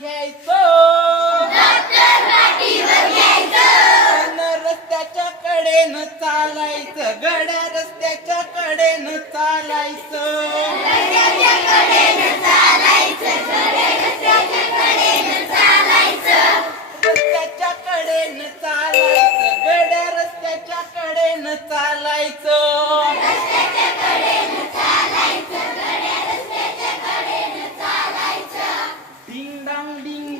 घ्यायचो. रस्त्याच्या कडे न चालायचं गड्या रस्त्याच्या कडे न चालायचं.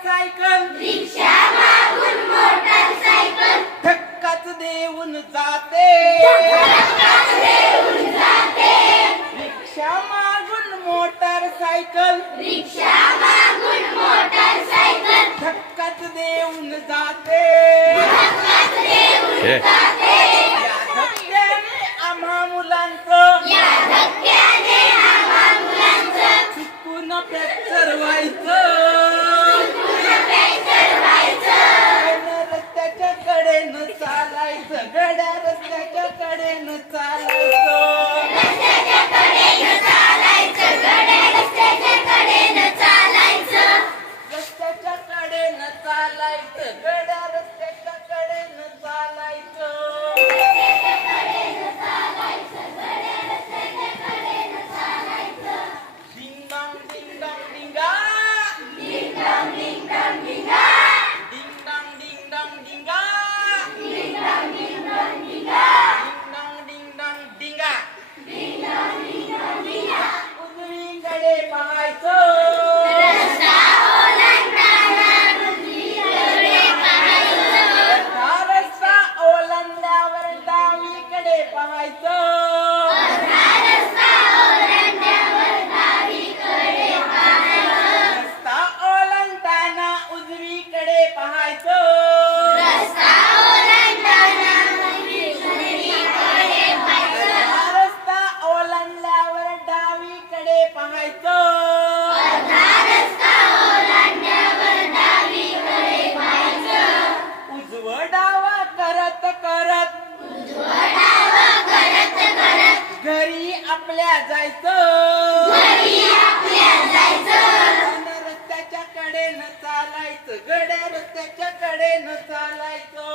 मोटरसायकल धक्काच देऊन जाते. रिक्षा मागून मोटरसायकल धक्काच देऊन जाते. हे. या धक्क्याने आम्हा मुलांचं. चुकून फ्रॅक्चर सगळ्या गड्या रस्त्याच्या कडेनं आपल्या जायचं. रस्त्याच्या कडेनं चालायचं गड्या रस्त्याच्या कडेनं चालायचं.